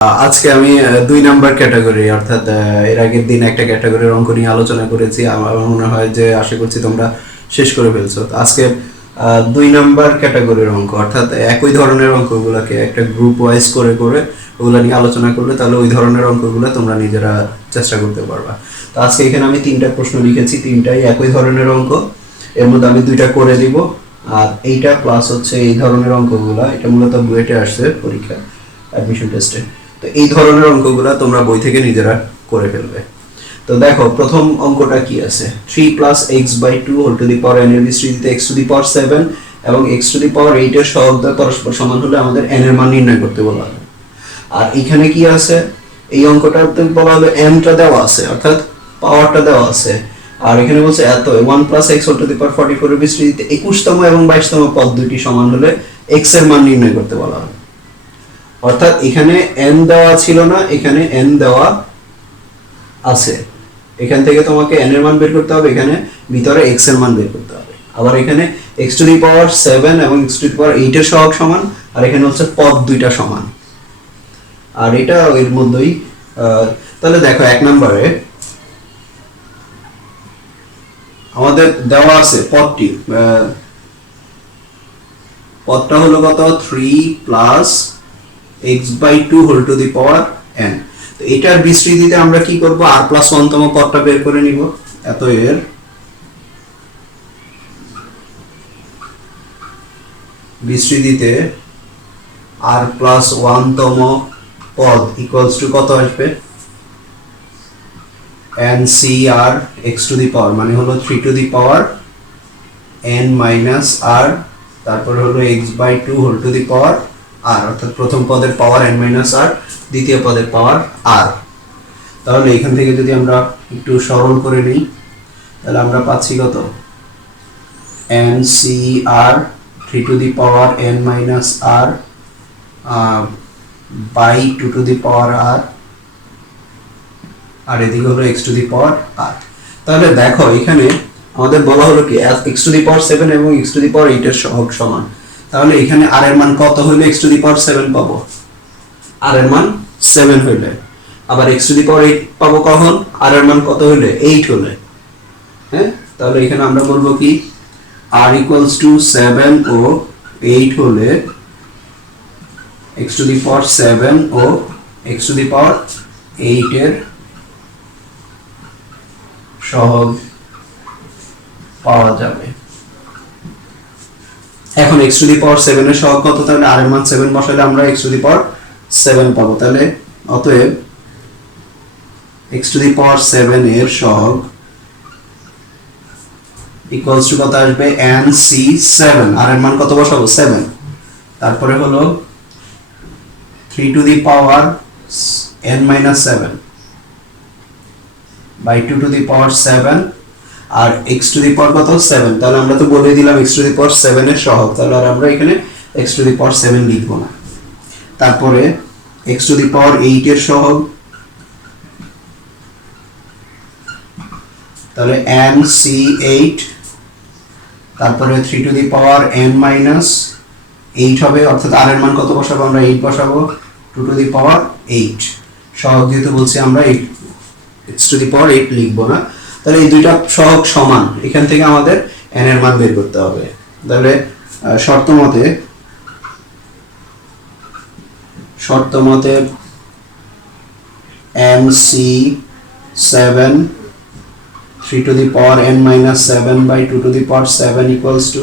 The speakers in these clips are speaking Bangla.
আজকে আমি 2 নাম্বার ক্যাটাগরি অর্থাৎ এর আগের দিন একটা ক্যাটাগরির অঙ্ক নিয়ে আলোচনা করেছি। আমার মনে হয় যে আশা করছি তোমরা শেষ করে ফেলছো। তো আজকে 2 নাম্বার ক্যাটাগরির অঙ্ক অর্থাৎ একই ধরনের অঙ্কগুলোকে একটা গ্রুপ ওয়াইজ করে করে ওগুলো নিয়ে আলোচনা করলে তাহলে ওই ধরনের অঙ্কগুলো তোমরা নিজেরা চেষ্টা করতে পারবা। তো আজকে এখানে আমি 3টা প্রশ্ন লিখেছি, 3টাই একই ধরনের অঙ্ক। এর মধ্যে আমি 2টা করে দিব, আর এইটা প্লাস হচ্ছে এই ধরনের অঙ্কগুলো, এটা মূলত বুয়েটে আসছে পরীক্ষা অ্যাডমিশন টেস্টে। তো এই ধরনের অঙ্কগুলো তোমরা বই থেকে নিজেরা করে ফেলবে। তো দেখো প্রথম অঙ্কটা কি আছে, 3 + x/2 whole to the power n এর বিস্তৃতিতে x টু দি পাওয়ার 7 এবং x টু দি পাওয়ার 8 এর সহগদ্বয় পরস্পর সমান হলে আমাদের n এর মান নির্ণয় করতে বলা হবে। আর এখানে কি আছে, এই অঙ্কটাতে বলা হবে n টা দেওয়া আছে অর্থাৎ পাওয়ারটা দেওয়া আছে, আর এখানে বলছে এত 1 + x whole to the power 44 এর বিস্তৃতিতে 21তম এবং 22তম পদ দুটি সমান হলে x এর মান নির্ণয় করতে বলা হবে। অর্থাৎ এখানে n দেওয়া ছিল না, এখানে n দেওয়া আছে। এখান থেকে তোমাকে n এর মান বের করতে হবে, এখানে ভিতরে x এর মান বের করতে হবে। আবার এখানে x টু দি পাওয়ার 7 এবং x টু দি পাওয়ার 8 এর সহগ সমান, আর এখানে হচ্ছে পদ দুইটা সমান, আর এটা এর মধ্যেই। তাহলে দেখো 1 নম্বরে আমাদের দেওয়া আছে পদটি, পদটা হলো কত, 3 + x/2 whole to the power n। তো এটার বিস্তৃতিতে আমরা কি করব, r+1 তম পদটা বের করে নিব। এত এর বিস্তৃতিতে r+1 তম পদ ইকুয়ালস টু কত আসবে, ncr x to the power মানে হলো 3 to the power n - r, তারপর হলো x/2 whole to the power r, অর্থাৎ প্রথম পদের পাওয়ার n - r, দ্বিতীয় পদের পাওয়ার r। তাহলে এখান থেকে যদি আমরা একটু সরল করে নিই তাহলে আমরা পাচ্ছি কত, ncr 3 to the power n - r by 2 to the power r, আর এদিকে হলো x to the power r। তাহলে দেখো এখানে আমাদের বলা হলো কি x টু দি পাওয়ার 7 এবং x টু দি পাওয়ার 8 এর সহগ সমান। তাহলে এখানে r এর মান কত হলে x টু দি পাওয়ার 7 পাবো, r এর মান 7 হইলে। আবার x টু দি পাওয়ার 8 পাবো কখন, r এর মান কত হলে, 8 হলে। হ্যাঁ, তাহলে এখানে আমরা বলবো কি r = 7 ও 8 হলে x টু দি পাওয়ার 7 ও x টু দি পাওয়ার 8 এর সহগ পাওয়া যাবে। এখন x টু দি পাওয়ার 7 এর সহগ কত, তাহলে r এর মান 7 বসালে আমরা x টু দি পাওয়ার 7 পাবো। তাহলে অতএব x টু দি পাওয়ার 7 এর সহগ ইকুয়ালস টু কত আসবে, nc7, r এর মান কত বসাবো, 7। তারপরে হলো 3 to the power n - 7 by 2 to the power 7, আর x টু দি পাওয়ার কত, 7। তাহলে আমরা তো বলে দিলাম x টু দি পাওয়ার 7 এর সহগ, তাহলে আর আমরা এখানে x টু দি পাওয়ার 7 লিখব না। তারপরে x টু দি পাওয়ার 8 এর সহগ, তাহলে nc8, তারপরে 3 টু দি পাওয়ার n - 8 হবে, অর্থাৎ r এর মান কত বসাবো, আমরা 8 বসাবো, 2 টু দি পাওয়ার 8। সহগ যেহেতু বলছি আমরা x টু দি পাওয়ার 8 লিখবো না। তাহলে এই দুইটা সহগ সমান, এখান থেকে আমাদের n এর মান বের করতে হবে। তাহলে শর্ত মতে nc7 3 to the power n - 7 by 2 to the power 7 equals to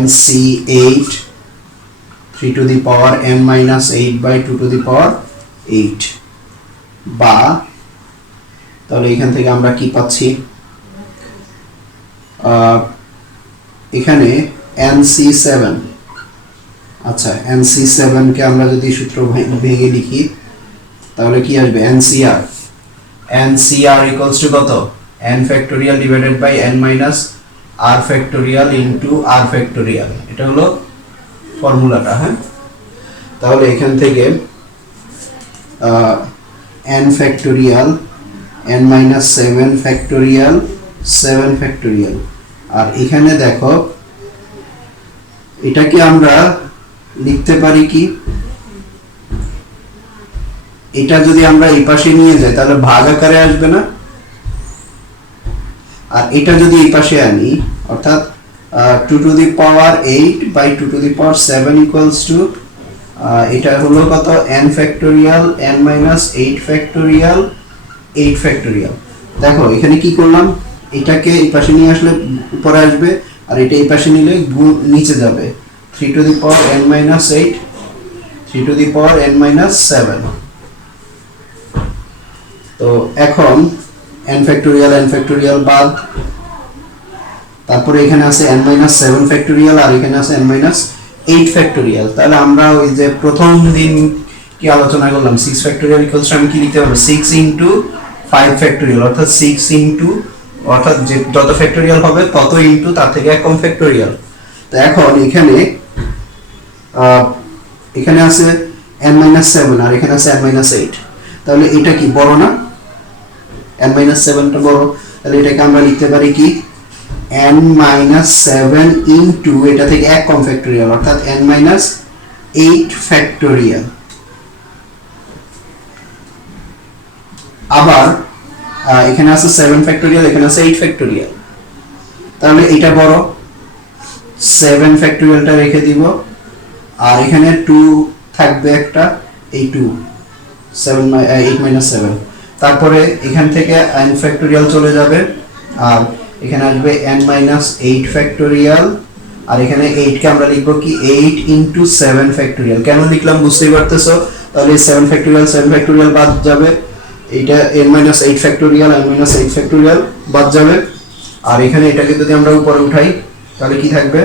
nc8 3 to the power n - 8 by 2 to the power 8, বা তাহলে এখান থেকে আমরা কি পাচ্ছি, এখানে nc7, আচ্ছা nc7 কে আমরা যদি সূত্র ভেঙে লিখি তাহলে কি আসবে, ncr ইকুয়ালস টু কত, n factorial divided by n - r factorial into r factorial, এটা হলো ফর্মুলাটা। হ্যাঁ, তাহলে এখান থেকে n factorial n - 7 factorial 7 factorial, আর এখানে দেখো এটাকে আমরা লিখতে পারি কি এটা যদি আমরা এই পাশে নিয়ে যাই তাহলে ভাগ আকারে আসবে না, আর এটা যদি এই পাশে আনি অর্থাৎ 2 to the power 8 by 2 to the power 7 equals to এটা হলো কত n factorial n minus 8 factorial 8 factorial. দেখো এখানে কি করলাম, এটাকে এই পাশে নিয়ে আসলে উপরে আসবে, আর এটা এই পাশে নিলে নিচে যাবে। 3 to the power n minus 8 3 to the power n minus 7। তো এখন n ফ্যাক্টোরিয়াল বাদ, তারপরে এখানে আছে n মাইনাস 7 ফ্যাক্টোরিয়াল আর এখানে আছে n মাইনাস 8 ফ্যাক্টোরিয়াল। তাহলে আমরা ওই যে প্রথম দিন কি আলোচনা করলাম 6 ফ্যাক্টোরিয়াল ইকুয়ালস আমি কি লিখতে পারবো 6 ইনটু 5 ফ্যাক্টোরিয়াল, অর্থাৎ 6 ইনটু অর্থাৎ যে যত ফ্যাক্টোরিয়াল হবে তত ইনটু তার থেকে এক কম ফ্যাক্টোরিয়াল। তো এখন এখানে আছে n মাইনাস 7 আর এখানে আছে n মাইনাস 8, তাহলে এটা কি বড় না, n মাইনাস 7টা বড়। তাহলে এটাকে আমরা লিখতে পারি কি n মাইনাস 7 ইনটু এটা থেকে এক কম ফ্যাক্টোরিয়াল অর্থাৎ n মাইনাস 8 ফ্যাক্টোরিয়াল। আবার এখানে আছে 7 ফ্যাক্টোরিয়াল এখানে আছে 8 ফ্যাক্টোরিয়াল, তাহলে এটা বড়, 7 ফ্যাক্টোরিয়ালটা রেখে দিব, আর এখানে 2 থাকবে একটা, এই 2 7 8 মাইনাস 7, তারপরে এখান থেকে n ফ্যাক্টোরিয়াল চলে যাবে আর এখানে আসবে n মাইনাস 8 ফ্যাক্টোরিয়াল, আর এখানে 8 কে আমরা লিখব কি 8 ইনটু 7 ফ্যাক্টোরিয়াল। কেন লিখলাম বুঝতেই পারতেছো, তাহলে 7 ফ্যাক্টোরিয়াল বাদ যাবে, এটা n minus 8 factorial n minus 8 factorial বাদ যাবে, আর এখানে এটাকে যদি আমরা উপরে উঠাই তাহলে কি থাকবে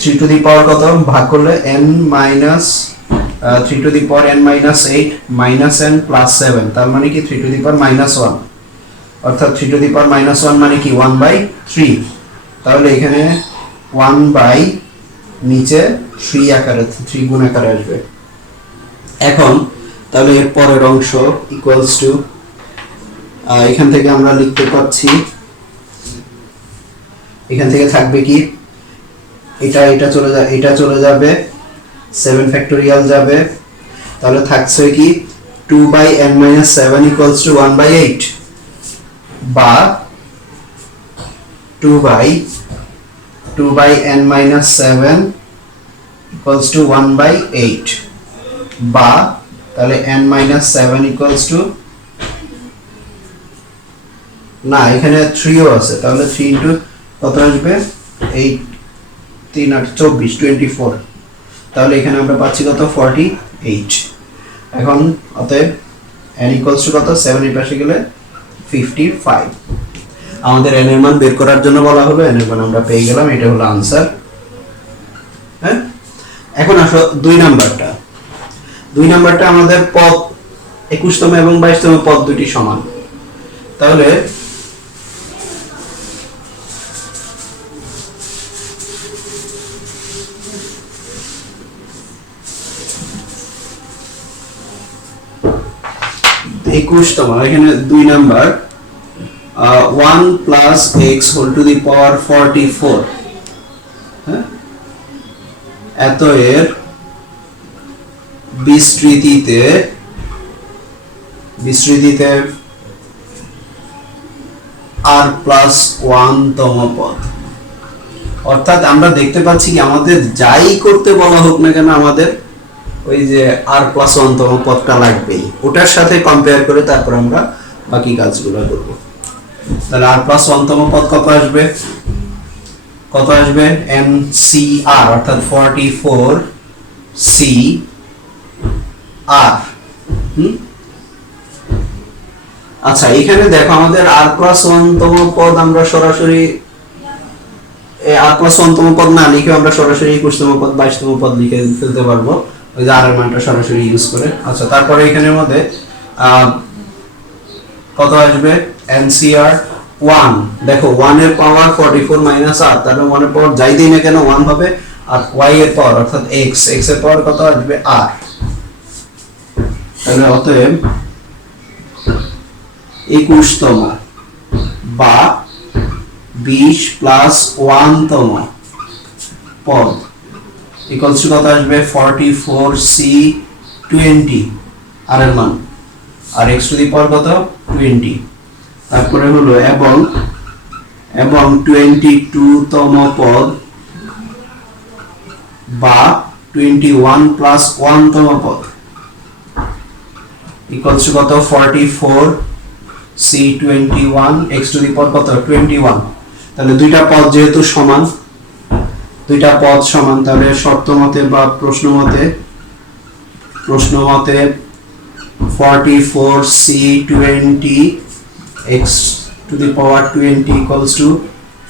3 টু দি পাওয়ার কত ভাগ করলে n minus 3 to the power n minus 8 minus n plus 7, তার মানে কি 3 টু দি পাওয়ার মাইনাস 1, অর্থাৎ 3 টু দি পাওয়ার মাইনাস 1 মানে কি 1/3। তাহলে এখানে 1 বাই নিচে 3 আকারে 3 গুণ আকারে আসবে। এখন তাহলে এর পরের অংশ ইকুয়ালস টু এখান থেকে আমরা লিখতে পাচ্ছি, এখান থেকে থাকবে কি এটা চলে যাবে 7 ফ্যাক্টোরিয়াল যাবে, তাহলে থাকছে কি 2 by n minus 7 equals to 1/8 বা 2 by n minus 7 equals to 1/8 বা তাহলে n মাইনাস 7 ইকুয়ালস টু না এখানে 3 ও আছে, তাহলে 3 ইনটু কত আসবে 8 3 8 24 তাহলে এখানে আমরা পাচ্ছি কত 48। এখন অতএব n ইকুয়ালস টু কত 7 এর পাশে গেলে 55। আমাদের n এর মান বের করার জন্য বলা হলো, n এর মান আমরা পেয়ে গেলাম, এটা হলো आंसर। হ্যাঁ, এখন আসো 2 নাম্বারটা আমাদের পদ 21তম এবং 22তম পদ দুটি সমান, তাহলে এখানে 2 number 1 plus x whole to the power 44, হ্যাঁ, এত এর বিস্তৃতিতে r প্লাস 1 তম পদ। অর্থাৎ আমরা দেখতে পাচ্ছি কি আমাদের যাই করতে বলা হোক না কেন আমাদের ওই যে r প্লাস 1 তম পদটা লাগবেই, ওটার সাথে কম্পেয়ার করে তারপর আমরা বাকি কাজগুলো করব। তাহলে r প্লাস 1 তম পদ কত আসবে ncr অর্থাৎ 44cr। আচ্ছা, এখানে দেখো আমাদের r প্লাস 1 তম পদ আমরা সরাসরি r প্লাস 1 তম পদ না লিখে আমরা সরাসরি 21তম পদ 22তম পদ লিখে ফেলতে পারবো ওই যে r এর মানটা সরাসরি ইউজ করে। আচ্ছা, তারপরে এখানের মধ্যে কত আসবে ncr 1, দেখো 1 এর পাওয়ার 44 মাইনাস r, তাহলে 1 এর পাওয়ার যাই দিই না কেন 1 হবে, আর y এর পাওয়ার অর্থাৎ x এর পাওয়ার কত আসবে r। তাহলে অতএব 21তম বা 20 প্লাস 1 তম পদ ইকুয়ালস টু কত আসবে 44c 20 আর এর মান, আর x টু দি পাওয়ার কত 20। তারপরে হলো এবং 22 তম পদ বা 21 প্লাস 1 তম পদ ইকুয়ালস টু কত 44 c 21 x to the power কত 21। তাহলে দুইটা পদ যেহেতু সমান, তাহলে শর্ত মতে বা প্রশ্ন মতে 44 c 20 x to the power 20 equals to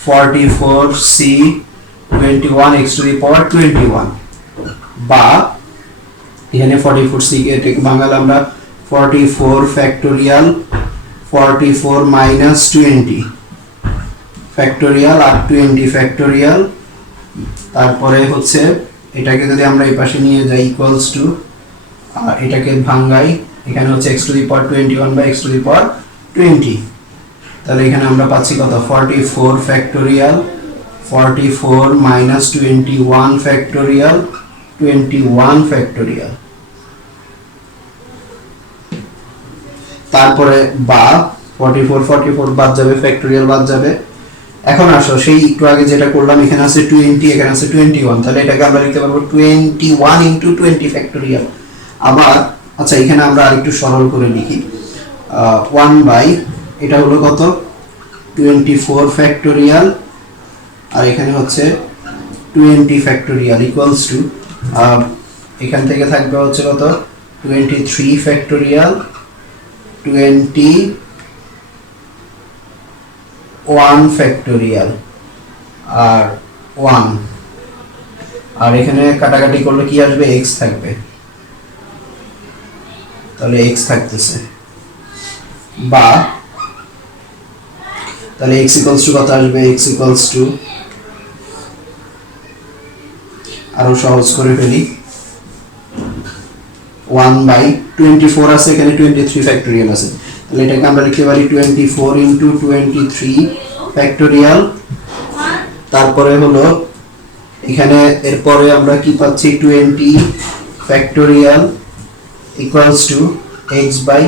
44 c 21 x to the power 21, বা এখানে 44 c কে বাংলা আমরা 44 ফ্যাক্টোরিয়াল 44 মাইনাস 20 ফ্যাক্টোরিয়াল আর 20 ফ্যাক্টোরিয়াল। তারপরে হচ্ছে এটাকে যদি আমরা এই পাশে নিয়ে যাই ইকুয়ালস টু, আর এটাকে ভাঙাই, এখানে হচ্ছে x to the power 21 by x to the power 20। তাহলে এখানে আমরা পাচ্ছি কত 44 ফ্যাক্টোরিয়াল 44 মাইনাস 21 ফ্যাক্টোরিয়াল 21 ফ্যাক্টোরিয়াল। তারপরে বা 44 বাদ যাবে, ফ্যাক্টোরিয়াল বাদ যাবে। এখন আসো সেই একটু আগে যেটা করলাম, এখানে আছে 20 এখানে আছে 21, তাহলে এটাকে আমরা লিখতে পারবো 21 ইনটু 20 ফ্যাক্টোরিয়াল। আবার আচ্ছা এখানে আমরা আরেকটু সরল করে লিখি 1 বাই এটা হলো কত 24 ফ্যাক্টোরিয়াল আর এখানে হচ্ছে 20 ফ্যাক্টোরিয়াল ইকুয়ালস টু এখান থেকে থাকবে হচ্ছে কত 23 ফ্যাক্টোরিয়াল 21 ফ্যাক্টোরিয়াল আর 1, আর এখানে কাটাকাটি করলে কি আসবে x থাকবে, তাহলে x থাকতেছে, বা তাহলে x ইকুয়ালস টু কত আসবে x ইকুয়ালস টু আরো সহজ করে ফেলি 1 বাই 24 আছে এখানে 23 ফ্যাক্টোরিয়াল আছে, তাহলে এটাকে আমরা লিখতে পারি 24 ইনটু 23 ফ্যাক্টোরিয়াল। তারপরে হলো এখানে এরপরে আমরা কি পাচ্ছি 20 factorial equals to x by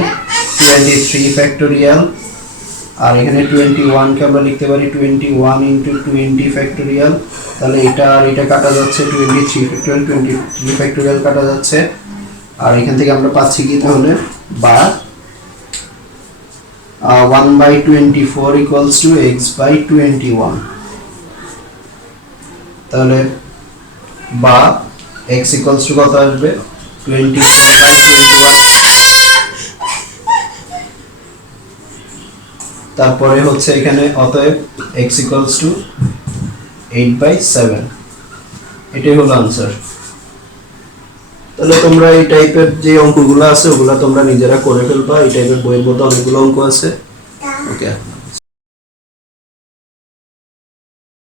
23 factorial, আর এখানে 21 কে আমরা লিখতে পারি 21 ইনটু 20 ফ্যাক্টোরিয়াল। তাহলে এটা আর এটা কাটা যাচ্ছে 23 ফ্যাক্টোরিয়াল 23 ফ্যাক্টোরিয়াল কাটা যাচ্ছে, আর এখান থেকে আমরা পাচ্ছি কি তাহলে বা 1 by 24 equals to x by 21। তাহলে বা x ইকুয়ালস টু কত আসবে 21 বাই 21। তারপরে হচ্ছে এখানে অতএব x ইকুয়ালস টু 8 বাই 7, এটাই হলো आंसर। তাহলে তোমরা এই টাইপের যে অঙ্কগুলো আছে ওগুলা তোমরা নিজেরা করে ফেলবা, এই টাইপের বইয়ের মধ্যে অনেকগুলো অঙ্ক আছে। ওকে।